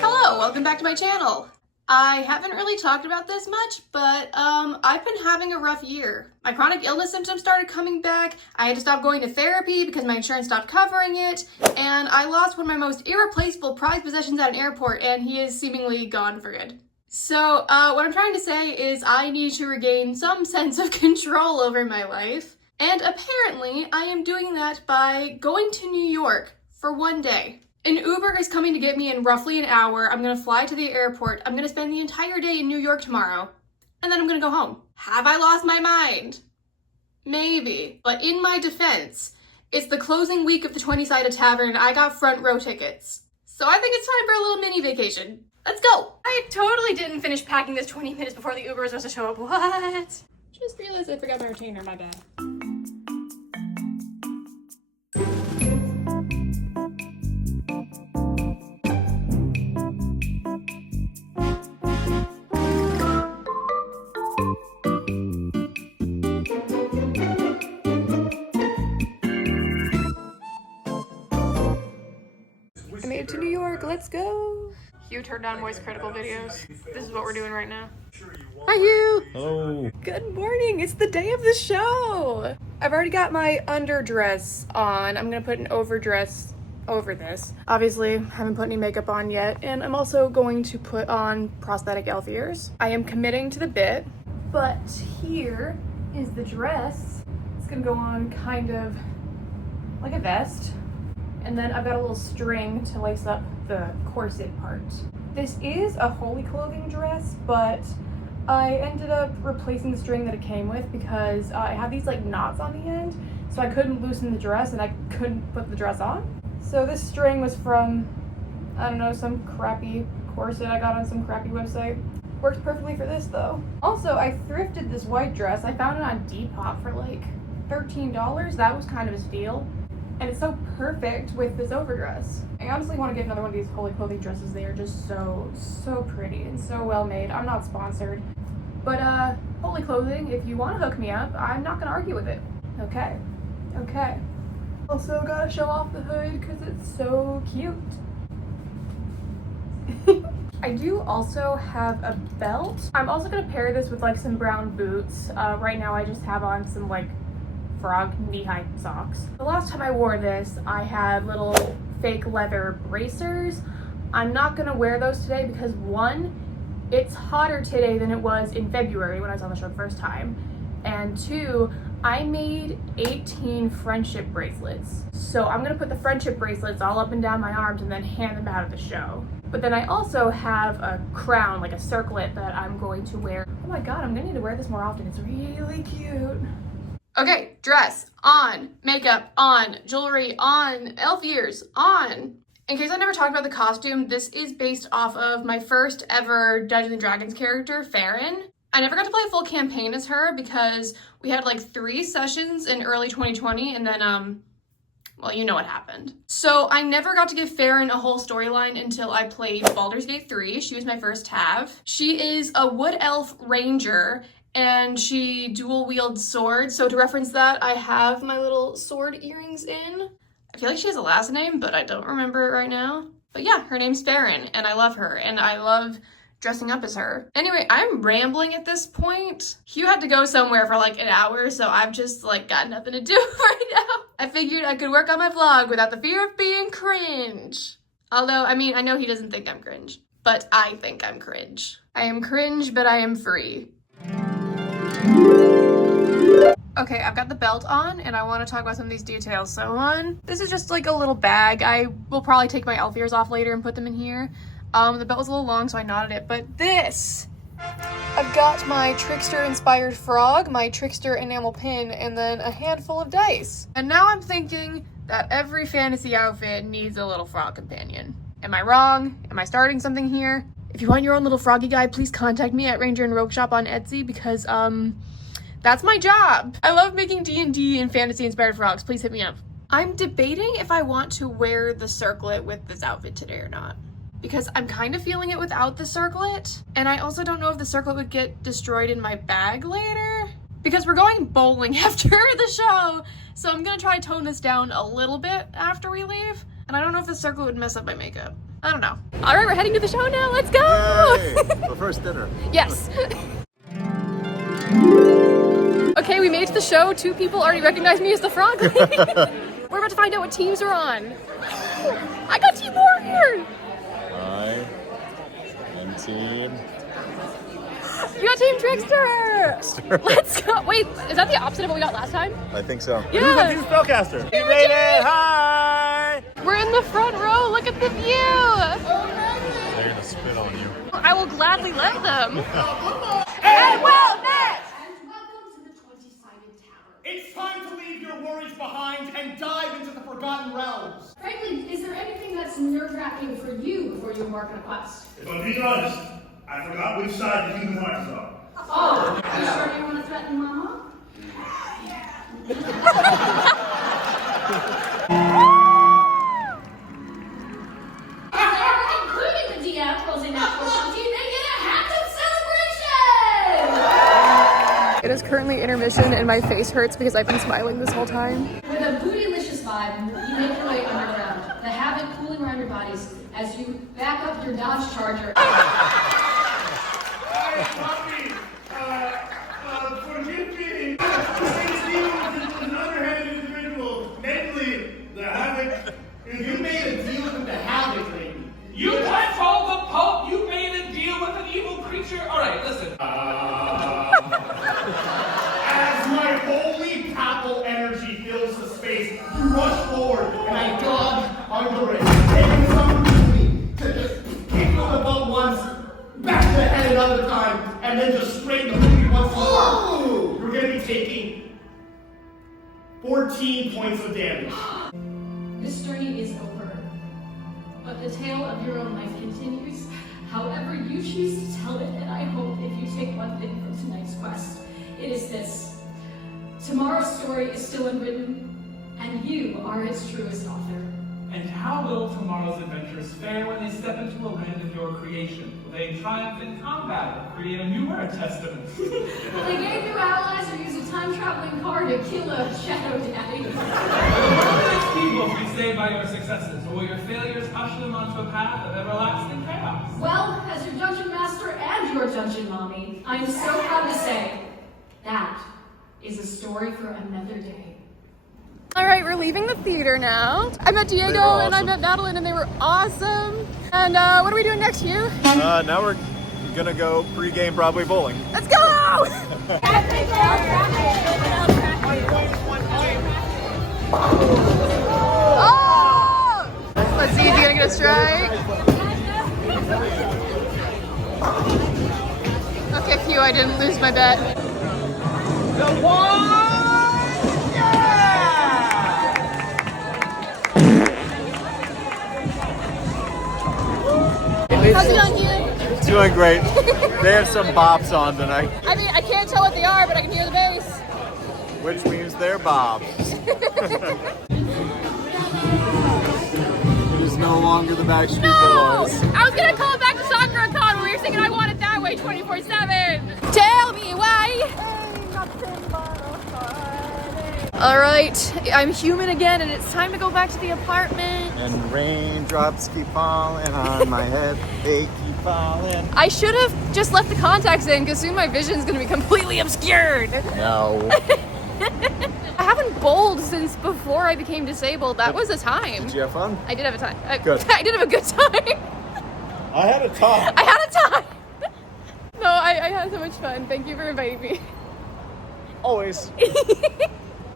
Hello, welcome back to my channel. I haven't really talked about this much, but I've been having a rough year. My chronic illness symptoms started coming back, I had to stop going to therapy because my insurance stopped covering it, and I lost one of my most irreplaceable prized possessions at an airport, and he is seemingly gone for good. So what I'm trying to say is I need to regain some sense of control over my life, and apparently I am doing that by going to New York for one day. An Uber is coming to get me in roughly an hour. I'm gonna fly to the airport. I'm gonna spend the entire day in New York tomorrow, and then I'm gonna go home. Have I lost my mind? Maybe. But in my defense, it's the closing week of the 20-sided Tavern, and I got front row tickets. So I think it's time for a little mini vacation. Let's go! I totally didn't finish packing this 20 minutes before the Uber was supposed to show up. What? Just realized I forgot my retainer, my bad. I made it to New York, let's go! Hugh turned on voice critical videos. This is what we're doing right now. Hi Hugh! Hello! Good morning, it's the day of the show! I've already got my underdress on. I'm gonna put an overdress over this. Obviously, haven't put any makeup on yet, and I'm also going to put on prosthetic elf ears. I am committing to the bit, but here is the dress. It's gonna go on kind of like a vest. And then I've got a little string to lace up the corset part. This is a Holy Clothing dress, but I ended up replacing the string that it came with because I have these like knots on the end, so I couldn't loosen the dress and I couldn't put the dress on. So this string was from, I don't know, some crappy corset I got on some crappy website. Works perfectly for this though. Also, I thrifted this white dress. I found it on Depop for like $13. That was kind of a steal. And it's so perfect with this overdress. I honestly want to get another one of these Holy Clothing dresses. They are just so pretty and so well made. I'm not sponsored. But Holy Clothing, if you want to hook me up, I'm not gonna argue with it. Okay. Also gotta show off the hood because it's so cute. I do also have a belt. I'm also gonna pair this with like some brown boots. Right now I just have on some like frog knee-high socks. The last time I wore this, I had little fake leather bracers. I'm not gonna wear those today because one, it's hotter today than it was in February when I was on the show the first time. And two, I made 18 friendship bracelets. So I'm gonna put the friendship bracelets all up and down my arms and then hand them out at the show. But then I also have a crown, like a circlet that I'm going to wear. Oh my God, I'm gonna need to wear this more often. It's really cute. Okay, dress on, makeup on, jewelry on, elf ears on. In case I never talked about the costume, this is based off of my first ever Dungeons & Dragons character, Tavern. I never got to play a full campaign as her because we had like 3 sessions in early 2020 and then, well, you know what happened. So I never got to give Farron a whole storyline until I played Baldur's Gate 3. She was my first Tav. She is a wood elf ranger and she dual wields swords. So to reference that, I have my little sword earrings in. I feel like she has a last name, but I don't remember it right now. But yeah, her name's Farron, and I love her, and I love dressing up as her. Anyway, I'm rambling at this point. Hugh had to go somewhere for like an hour, so I've just like got nothing to do right now. I figured I could work on my vlog without the fear of being cringe. Although, I mean, I know he doesn't think I'm cringe, but I think I'm cringe. I am cringe, but I am free. Okay, I've got the belt on and I want to talk about some of these details. So one, this is just like a little bag. I will probably take my elf ears off later and put them in here. The belt was a little long, so I knotted it, but this, I've got my trickster inspired frog, my trickster enamel pin, and then a handful of dice. And now I'm thinking that every fantasy outfit needs a little frog companion. Am I wrong? Am I starting something here? If you want your own little froggy guy, please contact me at Ranger and Rogue Shop on Etsy because, that's my job. I love making D&D and fantasy inspired frogs. Please hit me up. I'm debating if I want to wear the circlet with this outfit today or not, because I'm kind of feeling it without the circlet. And I also don't know if the circlet would get destroyed in my bag later. because we're going bowling after the show. So I'm gonna try to tone this down a little bit after we leave. And I don't know if the circle would mess up my makeup. I don't know. All right, we're heading to the show now. Let's go. Yay! But first dinner. Yes. Okay, we made it to the show. 2 people already recognized me as the frog lady. We're about to find out what teams are on. I got Team Warrior. I am Team... You got Team Trickster. Let's go. Wait, is that the opposite of what we got last time? I think so. Yeah. Team Spellcaster. We made it! Hi! We're in the front row. Look at the view. They're gonna spit on you. I will gladly let them. And well met. Welcome to the 20-sided tavern. It's time to leave your worries behind and dive into the forgotten realms. Frankly, is there anything that's nerve-wracking for you before you embark on a quest? If I'm being honest, I forgot which side the human hearts are. Oh, you sure you want to threaten Mama? Including the DM closing that portion, they get a handsome celebration! It is currently intermission and my face hurts because I've been smiling this whole time. With a bootylicious vibe, you make your way underground, the havoc cooling around your bodies as you back up your Dodge Charger. Puppy, forgive me. It's dealing with an underhanded individual, namely the Havoc. You made a deal with the Havoc lady. You can't told the Pope you made a deal with an evil creature? Alright, listen. As my holy papal energy fills the space, you rush forward and I dodge under it, taking some with me to just kick on the butt once, back to the head another time, and then just straighten the booty once more. You're gonna be taking 14 points of damage. This journey is over, but the tale of your own life continues, however you choose to tell it, and I hope if you take one thing from tonight's quest, it is this. Tomorrow's story is still unwritten, and you are its truest author. And how will tomorrow's adventurers fare when they step into a land of your creation? Will they triumph in combat or create a newer testament? Will they gain new allies or use a time-traveling car to kill a shadow daddy? Will these people be saved by your successes, or will your failures usher them onto a path of everlasting chaos? Well, as your dungeon master and your dungeon mommy, I am so proud to say that is a story for another day. All right, we're leaving the theater now. I met Diego and I met Madeline and they were awesome. And what are we doing next, Hugh? Now we're gonna go pre-game Broadway bowling. Let's go! Oh! Let's see if you're gonna get a strike. Okay, Hugh, I didn't lose my bet. The one! How's it going, Hugh? Doing great. They have some bops on tonight, I mean, I can't tell what they are, but I can hear the bass. which means they're bops. It is no longer the Backstreet No! Boys. I was gonna call it back to Sakura Con when we were singing I Want It That Way 24/7. Tell me why. All right, I'm human again and it's time to go back to the apartment. And raindrops keep falling on my head. They keep falling. I should have just left the contacts in because soon my vision's gonna be completely obscured. No. I haven't bowled since before I became disabled. That was a time. Did you have fun? I did have a time. Good. I did have a good time. I had a time. I had a time. No, I had so much fun. Thank you for inviting me. Always.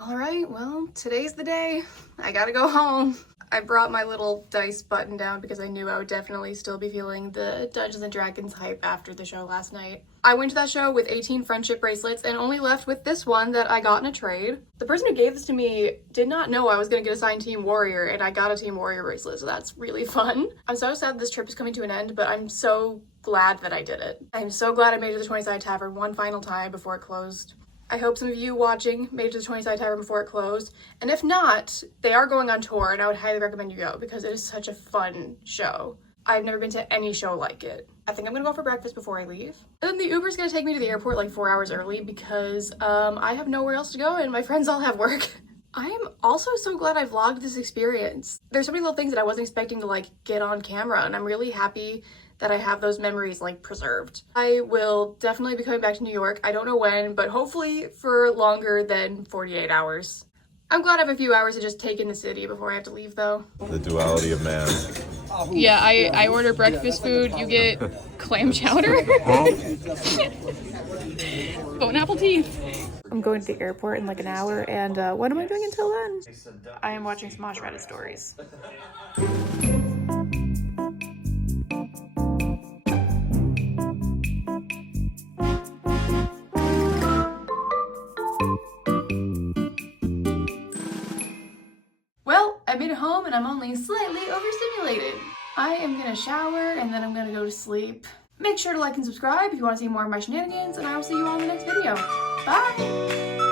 All right, well, today's the day. I gotta go home. I brought my little dice button down because I knew I would definitely still be feeling the Dungeons & Dragons hype after the show last night. I went to that show with 18 friendship bracelets and only left with this one that I got in a trade. The person who gave this to me did not know I was gonna get assigned Team Warrior, and I got a Team Warrior bracelet, so that's really fun. I'm so sad this trip is coming to an end, but I'm so glad that I did it. I'm so glad I made it to the 20-Sided Tavern one final time before it closed. I hope some of you watching made it to the 20-Sided Tavern before it closed. And if not, they are going on tour and I would highly recommend you go because it is such a fun show. I've never been to any show like it. I think I'm gonna go for breakfast before I leave. And then the Uber's gonna take me to the airport like 4 hours early because I have nowhere else to go and my friends all have work. I am also so glad I vlogged this experience. There's so many little things that I wasn't expecting to like get on camera, and I'm really happy that I have those memories like preserved. I will definitely be coming back to New York. I don't know when, but hopefully for longer than 48 hours. I'm glad I have a few hours to just take in the city before I have to leave though. The duality of man. Yeah, I order breakfast food, you get clam chowder. Bone apple teeth. I'm going to the airport in like an hour, and what am I doing until then? I am watching some Mosh Reddit stories. Well, I made it home and I'm only slightly overstimulated. I am gonna shower and then I'm gonna go to sleep. Make sure to like and subscribe if you want to see more of my shenanigans, and I will see you all in the next video. Bye!